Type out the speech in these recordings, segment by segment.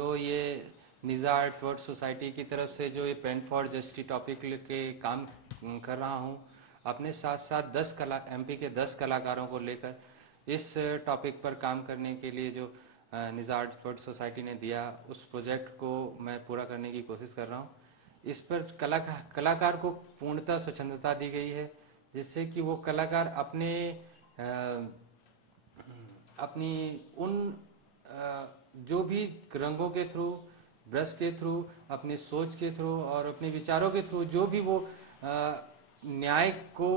जो ये निज़ा art word society की तरफ से जो ये पेंट फॉर जस्टिस टॉपिक लेके काम कर रहा हूँ, अपने साथ साथ एमपी के 10 कलाकारों को लेकर इस टॉपिक पर काम करने के लिए जो निज़ा आर्ट वर्ड सोसाइटी ने दिया, उस प्रोजेक्ट को मैं पूरा करने की कोशिश कर रहा हूँ। इस पर कलाकार को पूर्णतः स्वतंत्रता दी गई है, जिससे कि वो कलाकार अपनी उन जो भी रंगों के थ्रू, ब्रश के थ्रू, अपनी सोच के थ्रू और अपने विचारों के थ्रू जो भी वो न्याय को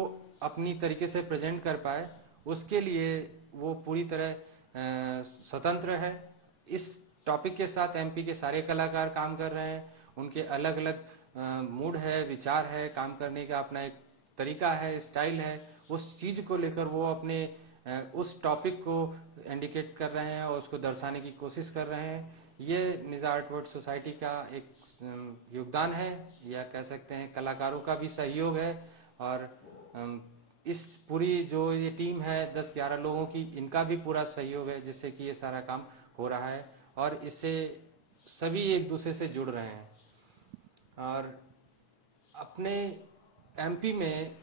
अपनी तरीके से प्रेजेंट कर पाए, उसके लिए वो पूरी तरह स्वतंत्र है। इस टॉपिक के साथ एमपी के सारे कलाकार काम कर रहे हैं। उनके अलग अलग मूड है, विचार है, काम करने का अपना एक तरीका है, स्टाइल है। उस चीज को लेकर वो अपने उस टॉपिक को इंडिकेट कर रहे हैं और उसको दर्शाने की कोशिश कर रहे हैं। ये निज़ा आर्ट वर्ड सोसाइटी का एक योगदान है, या कह सकते हैं कलाकारों का भी सहयोग है। और इस पूरी जो ये टीम है 10-11 लोगों की, इनका भी पूरा सहयोग है, जिससे कि ये सारा काम हो रहा है और इससे सभी एक दूसरे से जुड़ रहे हैं। और अपने एमपी में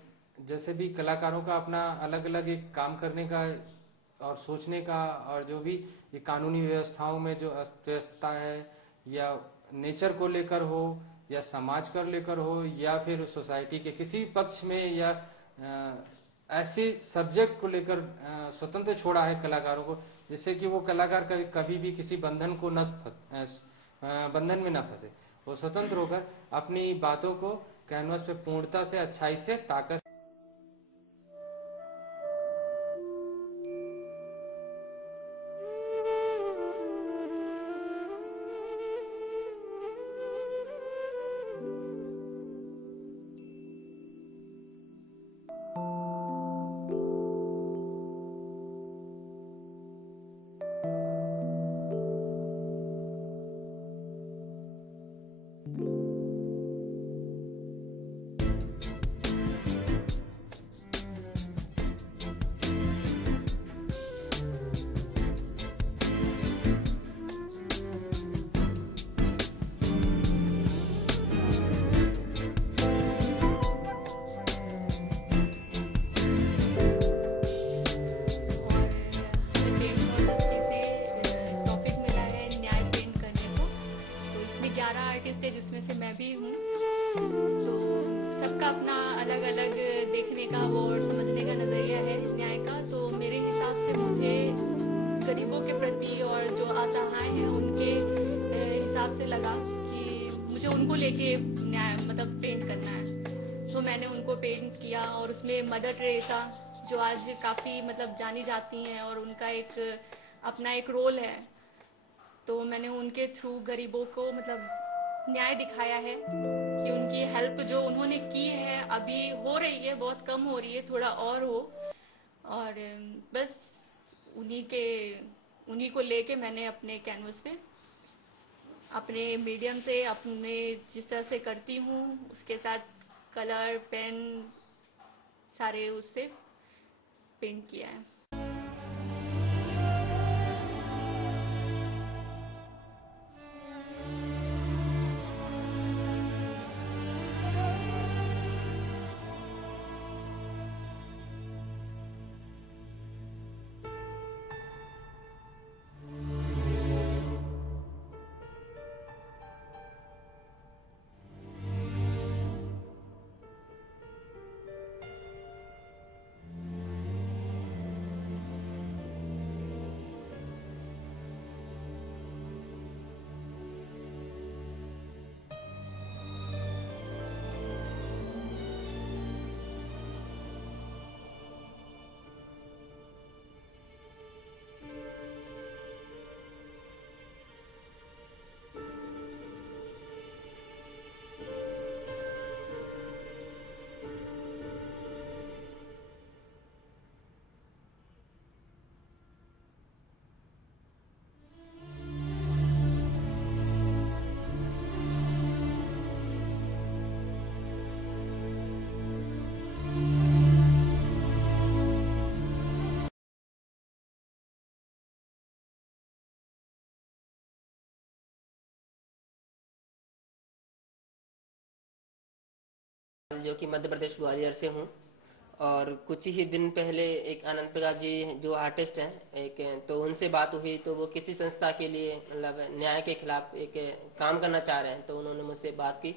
जैसे भी कलाकारों का अपना अलग अलग एक काम करने का और सोचने का, और जो भी ये कानूनी व्यवस्थाओं में जो अव्यवस्था है, या नेचर को लेकर हो, या समाज को लेकर हो, या फिर सोसाइटी के किसी पक्ष में, या ऐसे सब्जेक्ट को लेकर स्वतंत्र छोड़ा है कलाकारों को, जिससे कि वो कलाकार कभी भी किसी बंधन में न फंसे। वो स्वतंत्र होकर अपनी बातों को कैनवस पे पूर्णता से, अच्छाई से, ताकत आर्टिस्ट है जिसमें से मैं भी हूँ। तो सबका अपना अलग अलग देखने का और समझने का नजरिया है न्याय का। तो मेरे हिसाब से मुझे गरीबों के प्रति और जो असहाय हैं उनके हिसाब से लगा कि मुझे उनको लेके न्याय मतलब पेंट करना है। तो मैंने उनको पेंट किया और उसमें मदर टेरेसा जो आज काफी मतलब जानी जाती हैं और उनका एक अपना एक रोल है, तो मैंने उनके थ्रू गरीबों को मतलब न्याय दिखाया है कि उनकी हेल्प जो उन्होंने की है अभी हो रही है, बहुत कम हो रही है, थोड़ा और हो। और बस उन्हीं को लेके मैंने अपने कैनवस पे अपने मीडियम से अपने जिस तरह से करती हूँ उसके साथ कलर पेन सारे उससे पेंट किया है। जो कि मध्य प्रदेश ग्वालियर से हूँ। और कुछ ही दिन पहले एक आनंद प्रकाश जी जो आर्टिस्ट हैं एक, तो उनसे बात हुई, तो वो किसी संस्था के लिए मतलब न्याय के खिलाफ एक काम करना चाह रहे हैं, तो उन्होंने मुझसे बात की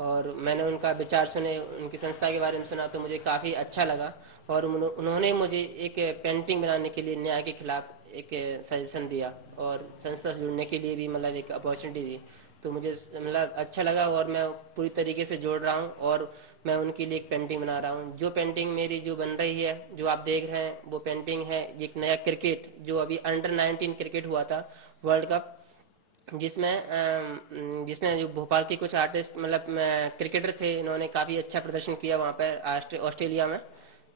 और मैंने उनका विचार सुने, उनकी संस्था के बारे में सुना, तो मुझे काफ़ी अच्छा लगा। और उन्होंने मुझे एक पेंटिंग बनाने के लिए न्याय के खिलाफ एक सजेशन दिया और संस्था से जुड़ने के लिए भी मतलब एक अपॉर्चुनिटी दी। तो मुझे मतलब अच्छा लगा और मैं पूरी तरीके से जोड़ रहा हूँ और मैं उनके लिए एक पेंटिंग बना रहा हूँ। जो पेंटिंग मेरी जो बन रही है, जो आप देख रहे हैं, वो पेंटिंग है एक नया क्रिकेट, जो अभी अंडर-19 क्रिकेट हुआ था वर्ल्ड कप, जिसमें जो भोपाल के कुछ आर्टिस्ट मतलब क्रिकेटर थे, इन्होंने काफ़ी अच्छा प्रदर्शन किया वहाँ पर ऑस्ट्रेलिया में।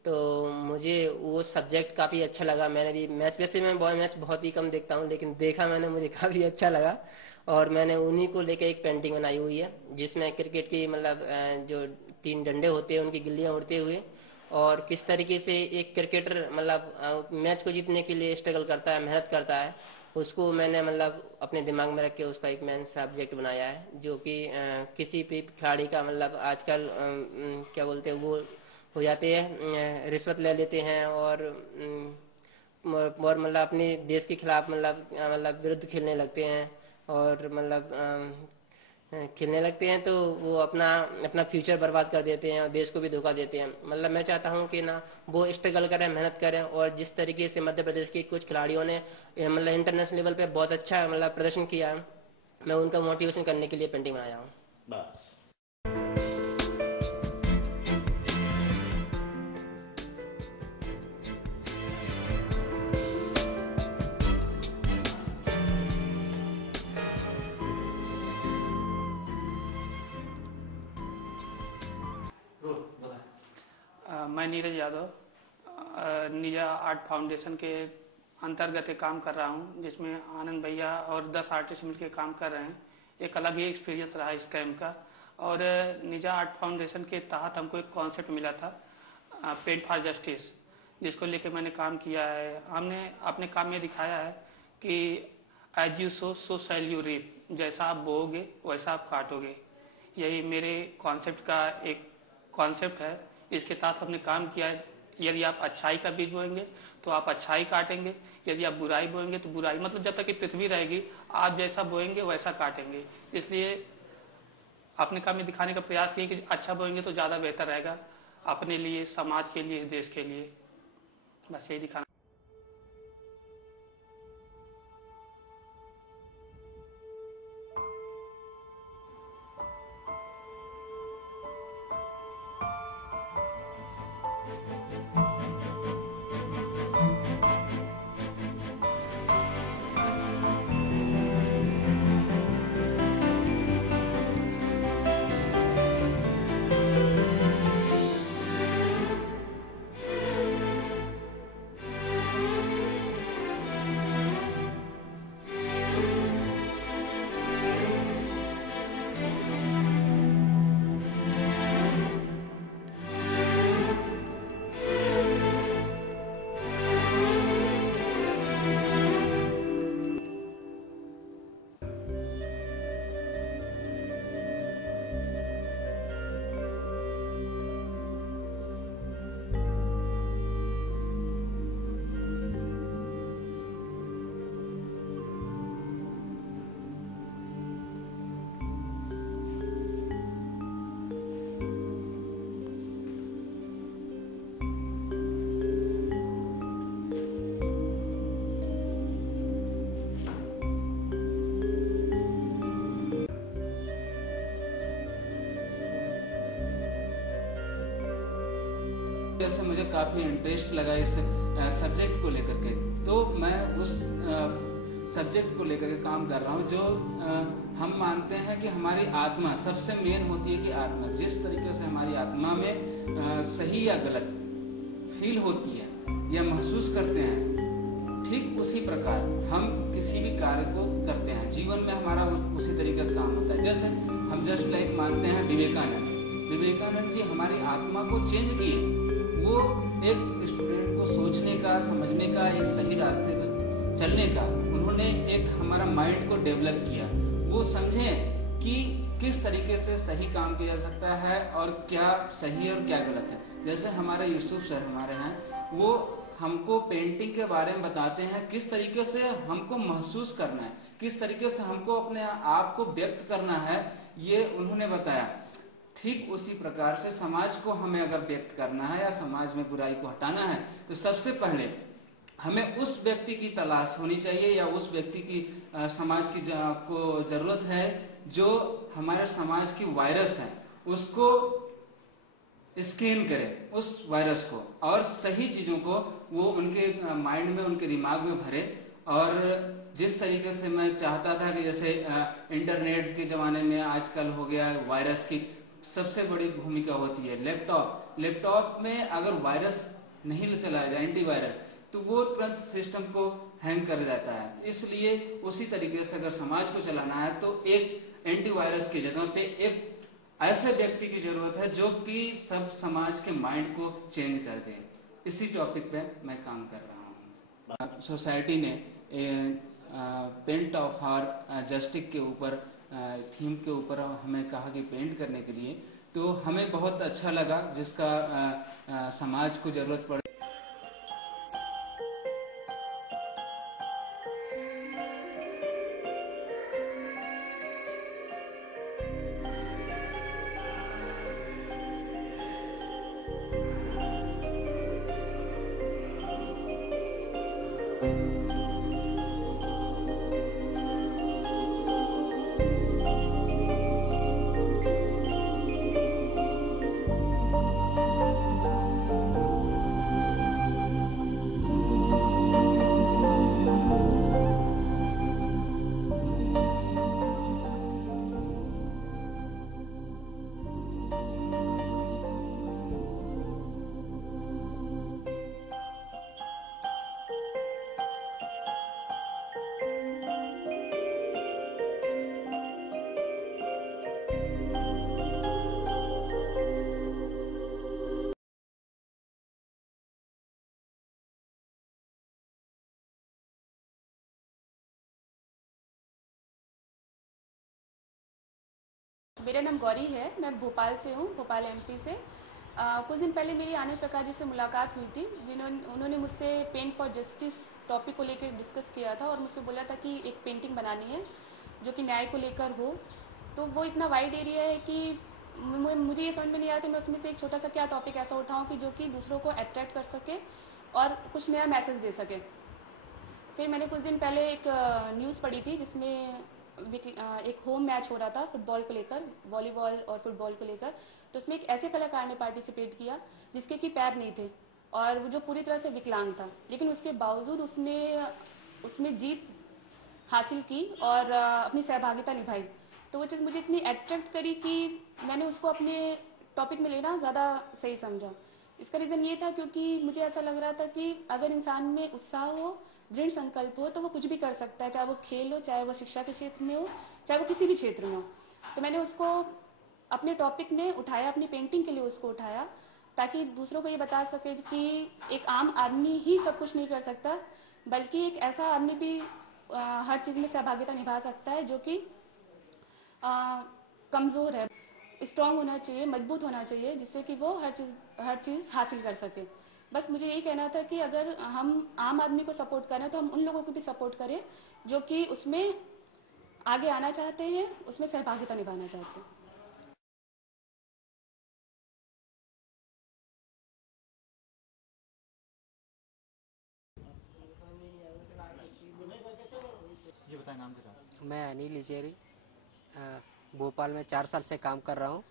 तो मुझे वो सब्जेक्ट काफ़ी अच्छा लगा। मैंने भी मैच, वैसे मैं बॉय मैच बहुत ही कम देखता हूँ, लेकिन देखा मैंने, मुझे काफ़ी अच्छा लगा और मैंने उन्हीं को लेकर एक पेंटिंग बनाई हुई है, जिसमें क्रिकेट की मतलब जो 3 डंडे होते हैं उनकी गिल्लियाँ उड़ते हुए और किस तरीके से एक क्रिकेटर मतलब मैच को जीतने के लिए स्ट्रगल करता है, मेहनत करता है, उसको मैंने मतलब अपने दिमाग में रख के उसका एक मैंने सब्जेक्ट बनाया है। जो कि किसी भी खिलाड़ी का मतलब आजकल क्या बोलते हैं वो हो जाते हैं, रिश्वत ले लेते हैं और मतलब अपने देश के खिलाफ मतलब विरुद्ध खेलने लगते हैं और मतलब खेलने लगते हैं, तो वो अपना अपना फ्यूचर बर्बाद कर देते हैं और देश को भी धोखा देते हैं। मतलब मैं चाहता हूँ कि ना वो स्ट्रगल करें, मेहनत करें और जिस तरीके से मध्य प्रदेश के कुछ खिलाड़ियों ने मतलब इंटरनेशनल लेवल पे बहुत अच्छा मतलब प्रदर्शन किया है, मैं उनका मोटिवेशन करने के लिए पेंटिंग बनाया हूँ। बस। मैं नीरज यादव निजा आर्ट फाउंडेशन के अंतर्गत एक काम कर रहा हूं, जिसमें आनंद भैया और 10 आर्टिस्ट मिलकर काम कर रहे हैं। एक अलग ही एक्सपीरियंस रहा इस कैम्प का। और निजा आर्ट फाउंडेशन के तहत हमको एक कॉन्सेप्ट मिला था, पेंट फॉर जस्टिस, जिसको लेकर मैंने काम किया है। हमने अपने काम में दिखाया है कि as you sow so shall you reap, जैसा आप बोओगे वैसा आप काटोगे। यही मेरे कॉन्सेप्ट का एक कॉन्सेप्ट है। इसके तहत हमने काम किया है। यदि आप अच्छाई का बीज बोएंगे तो आप अच्छाई काटेंगे, यदि आप बुराई बोएंगे तो बुराई, मतलब जब तक कि पृथ्वी रहेगी आप जैसा बोएंगे वैसा काटेंगे। इसलिए अपने काम में दिखाने का प्रयास किए कि अच्छा बोएंगे तो ज़्यादा बेहतर रहेगा अपने लिए, समाज के लिए, देश के लिए। बस यही दिखाना। जैसे मुझे काफ़ी इंटरेस्ट लगा इस सब्जेक्ट को लेकर के, तो मैं उस सब्जेक्ट को लेकर के काम कर रहा हूँ। जो हम मानते हैं कि हमारी आत्मा सबसे मेन होती है कि आत्मा जिस तरीके से हमारी आत्मा में सही या गलत फील होती है या महसूस करते हैं, ठीक उसी प्रकार हम किसी भी कार्य को करते हैं। जीवन में हमारा उसी तरीके से काम होता है। जैसे हम जस्ट लाइक मानते हैं विवेकानंद जी हमारी आत्मा को चेंज किए। वो एक स्टूडेंट को सोचने का, समझने का, एक सही रास्ते पर चलने का, उन्होंने एक हमारा माइंड को डेवलप किया। वो समझे कि किस तरीके से सही काम किया जा सकता है और क्या सही है और क्या गलत है। जैसे हमारे यूसुफ सर हमारे हैं, वो हमको पेंटिंग के बारे में बताते हैं किस तरीके से हमको महसूस करना है, किस तरीके से हमको अपने आप को व्यक्त करना है, ये उन्होंने बताया। ठीक उसी प्रकार से समाज को हमें अगर व्यक्त करना है या समाज में बुराई को हटाना है तो सबसे पहले हमें उस व्यक्ति की तलाश होनी चाहिए या उस व्यक्ति की समाज की को जरूरत है जो हमारे समाज की वायरस है उसको स्कैन करे, उस वायरस को, और सही चीजों को वो उनके माइंड में उनके दिमाग में भरे। और जिस तरीके से मैं चाहता था कि जैसे इंटरनेट के जमाने में आजकल हो गया वायरस की सबसे बड़ी भूमिका होती है लैपटॉप में अगर वायरस नहीं चलाया जाए एंटीवायरस तो वो तुरंत सिस्टम को हैंग कर जाता है। इसलिए उसी तरीके से अगर समाज को चलाना है तो एक एंटीवायरस की जगह पे एक ऐसे व्यक्ति की जरूरत है जो कि सब समाज के माइंड को चेंज कर दे। इसी टॉपिक पे मैं काम कर रहा हूँ। सोसाइटी ने पेंट ऑफ हार जस्टिस के ऊपर थीम के ऊपर हमें कहा कि पेंट करने के लिए, तो हमें बहुत अच्छा लगा जिसका समाज को जरूरत पड़े। मेरा नाम गौरी है, मैं भोपाल से हूँ, भोपाल एमपी से। कुछ दिन पहले मेरी आनंद प्रकाश जी से मुलाकात हुई थी, उन्होंने मुझसे पेंट फॉर जस्टिस टॉपिक को लेकर डिस्कस किया था और मुझसे बोला था कि एक पेंटिंग बनानी है जो कि न्याय को लेकर हो। तो वो इतना वाइड एरिया है कि मुझे ये समझ में नहीं आता मैं उसमें से एक छोटा सा क्या टॉपिक ऐसा उठाऊँ कि जो कि दूसरों को अट्रैक्ट कर सके और कुछ नया मैसेज दे सके। फिर मैंने कुछ दिन पहले एक न्यूज़ पढ़ी थी जिसमें एक होम मैच हो रहा था फुटबॉल को लेकर, वॉलीबॉल और फुटबॉल को लेकर। तो उसमें एक ऐसे कलाकार ने पार्टिसिपेट किया जिसके कि पैर नहीं थे और वो जो पूरी तरह से विकलांग था, लेकिन उसके बावजूद उसने उसमें जीत हासिल की और अपनी सहभागिता निभाई। तो वो चीज़ मुझे इतनी अट्रैक्ट करी कि मैंने उसको अपने टॉपिक में लेना ज़्यादा सही समझा। इसका रीज़न ये था क्योंकि मुझे ऐसा लग रहा था कि अगर इंसान में उत्साह हो, दृढ़ संकल्प हो, तो वो कुछ भी कर सकता है, चाहे वो खेल हो, चाहे वो शिक्षा के क्षेत्र में हो, चाहे वो किसी भी क्षेत्र में हो। तो मैंने उसको अपने टॉपिक में उठाया, अपनी पेंटिंग के लिए उसको उठाया, ताकि दूसरों को ये बता सके कि एक आम आदमी ही सब कुछ नहीं कर सकता, बल्कि एक ऐसा आदमी भी हर चीज़ में सहभागिता निभा सकता है जो कि कमज़ोर है। स्ट्रांग होना चाहिए, मजबूत होना चाहिए, जिससे कि वो हर चीज़ हासिल कर सके। बस मुझे यही कहना था कि अगर हम आम आदमी को सपोर्ट करें तो हम उन लोगों को भी सपोर्ट करें जो कि उसमें आगे आना चाहते हैं, उसमें सहभागिता निभाना चाहते हैं। ये बताएं नाम के साथ। मैं अनिल इचेरी भोपाल में 4 साल से काम कर रहा हूँ।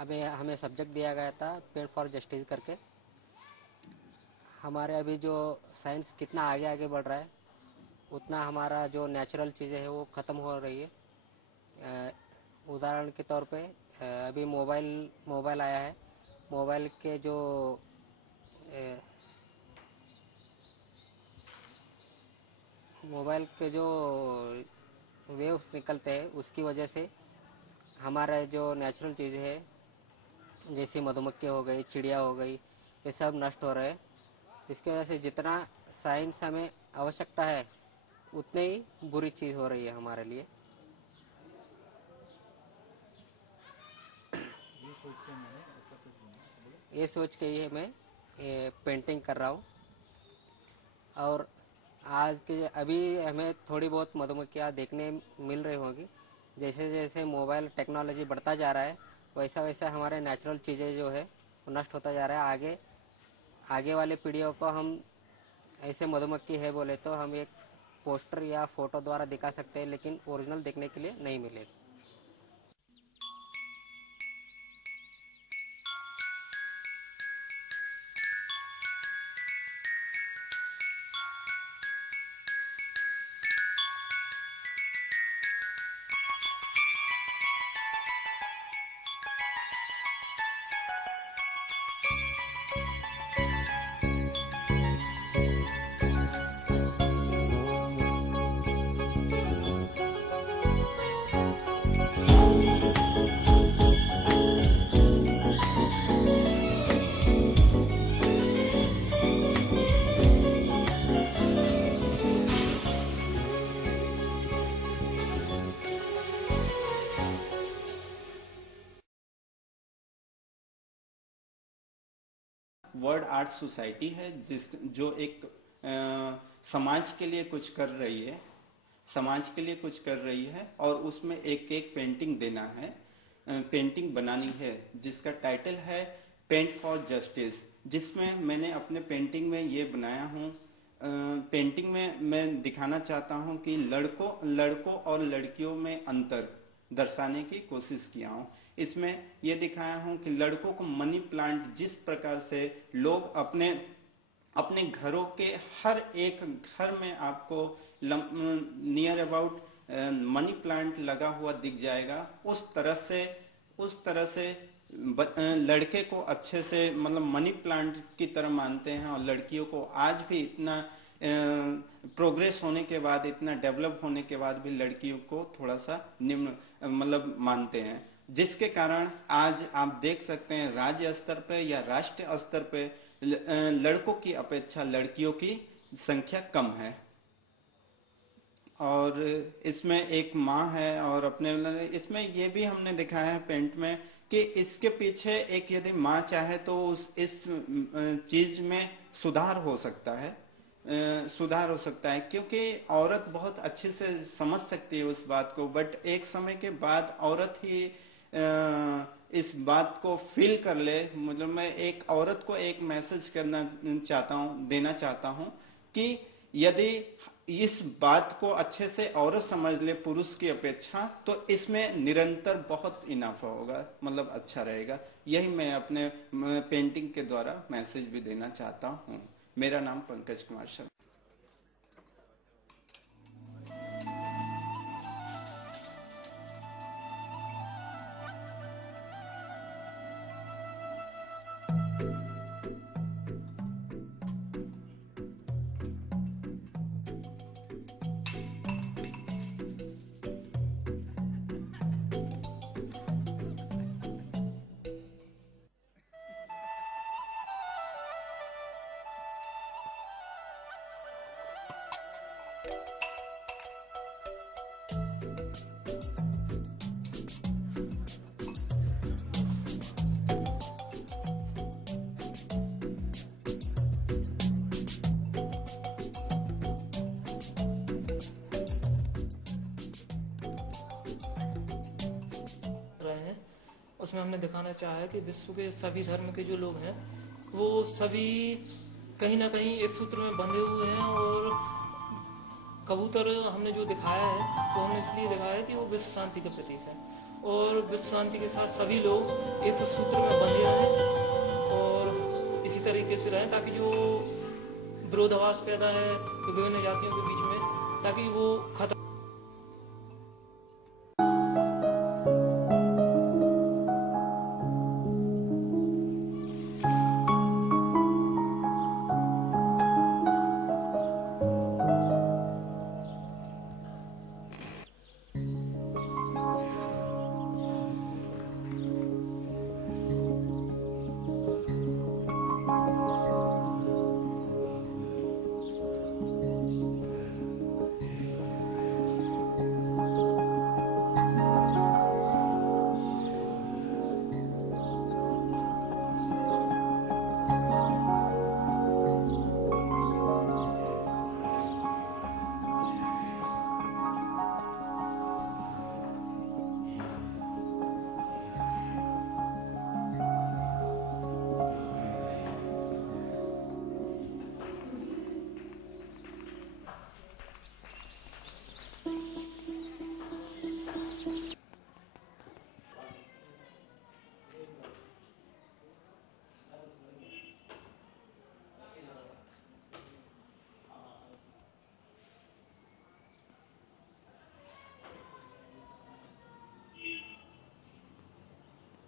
हमें सब्जेक्ट दिया गया था पेंट फॉर जस्टिस करके। हमारे अभी जो साइंस कितना आगे आगे बढ़ रहा है उतना हमारा जो नेचुरल चीज़ें हैं वो ख़त्म हो रही है। उदाहरण के तौर पे अभी मोबाइल आया है। मोबाइल के जो मोबाइल के जो वेव्स निकलते हैं उसकी वजह से हमारा जो नेचुरल चीज़ें है जैसे मधुमक्खी हो गई, चिड़िया हो गई, ये सब नष्ट हो रहे हैं। इसकी वजह से जितना साइंस हमें आवश्यकता है उतनी ही बुरी चीज़ हो रही है हमारे लिए। ये सोच के ही मैं पेंटिंग कर रहा हूँ। और आज के अभी हमें थोड़ी बहुत मधुमक्खियाँ देखने मिल रही होगी। जैसे जैसे मोबाइल टेक्नोलॉजी बढ़ता जा रहा है वैसा वैसा हमारे नेचुरल चीज़ें जो है वो नष्ट होता जा रहा है। आगे आगे वाले पीढ़ियों को हम ऐसे मधुमक्खी है बोले तो हम एक पोस्टर या फोटो द्वारा दिखा सकते हैं, लेकिन ओरिजिनल देखने के लिए नहीं मिलेगा। वर्ल्ड आर्ट सोसाइटी है जो एक समाज के लिए कुछ कर रही है, समाज के लिए कुछ कर रही है और उसमें एक एक पेंटिंग देना है, पेंटिंग बनानी है, जिसका टाइटल है पेंट फॉर जस्टिस, जिसमें मैंने अपने पेंटिंग में ये बनाया हूँ। पेंटिंग में मैं दिखाना चाहता हूँ कि लड़कों और लड़कियों में अंतर दर्शाने की कोशिश किया हूँ। इसमें यह दिखाया हूँ कि लड़कों को मनी प्लांट जिस प्रकार से लोग अपने घरों के हर एक घर में आपको नियर अबाउट मनी प्लांट लगा हुआ दिख जाएगा, उस तरह से लड़के को अच्छे से मतलब मनी प्लांट की तरह मानते हैं और लड़कियों को आज भी इतना प्रोग्रेस होने के बाद, इतना डेवलप होने के बाद भी लड़कियों को थोड़ा सा निम्न मतलब मानते हैं, जिसके कारण आज आप देख सकते हैं राज्य स्तर पे या राष्ट्रीय स्तर पे लड़कों की अपेक्षा लड़कियों की संख्या कम है। और इसमें एक माँ है और अपने इसमें ये भी हमने दिखाया है पेंट में कि इसके पीछे एक यदि माँ चाहे तो इस चीज में सुधार हो सकता है, क्योंकि औरत बहुत अच्छे से समझ सकती है उस बात को, बट एक समय के बाद औरत ही इस बात को फील कर ले। मतलब मैं एक औरत को एक मैसेज देना चाहता हूं कि यदि इस बात को अच्छे से औरत समझ ले पुरुष की अपेक्षा, तो इसमें निरंतर बहुत इनाफा होगा, मतलब अच्छा रहेगा। यही मैं अपने पेंटिंग के द्वारा मैसेज भी देना चाहता हूं। मेरा नाम पंकज कुमार शर्मा। उसमें हमने दिखाना चाहा है कि विश्व के सभी धर्म के जो लोग हैं वो सभी कहीं ना कहीं एक सूत्र में बंधे हुए हैं। और कबूतर हमने जो दिखाया है वो हमने इसलिए दिखाया है कि वो विश्व शांति का प्रतीक है और विश्व शांति के साथ सभी लोग एक सूत्र में बंधे रहें और इसी तरीके से रहें, ताकि जो विरोधाभास पैदा है विभिन्न जातियों के बीच में, ताकि वो खत्म।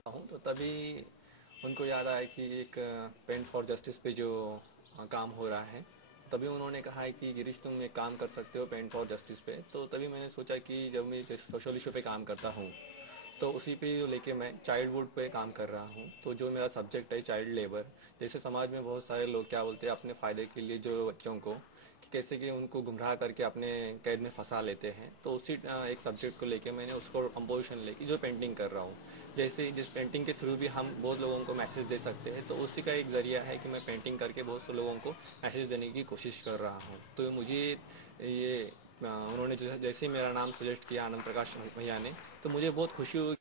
हूँ तो तभी उनको याद आया कि एक पेंट फॉर जस्टिस पे जो काम हो रहा है, तभी उन्होंने कहा है कि गिरीश तुम एक काम कर सकते हो पेंट फॉर जस्टिस पे। तो तभी मैंने सोचा कि जब मैं सोशल इशू पे काम करता हूँ तो उसी पे लेके मैं चाइल्डहुड पे काम कर रहा हूँ। तो जो मेरा सब्जेक्ट है चाइल्ड लेबर, जैसे समाज में बहुत सारे लोग क्या बोलते हैं अपने फ़ायदे के लिए जो बच्चों को कैसे कि उनको गुमराह करके अपने कैद में फंसा लेते हैं, तो उसी एक सब्जेक्ट को लेके मैंने उसको कंपोजिशन लेके जो पेंटिंग कर रहा हूँ। जैसे जिस पेंटिंग के थ्रू भी हम बहुत लोगों को मैसेज दे सकते हैं, तो उसी का एक ज़रिया है कि मैं पेंटिंग करके बहुत से लोगों को मैसेज देने की कोशिश कर रहा हूँ। तो मुझे ये उन्होंने जैसे ही मेरा नाम सजेस्ट किया आनंद प्रकाश भैया ने, तो मुझे बहुत खुशी हुई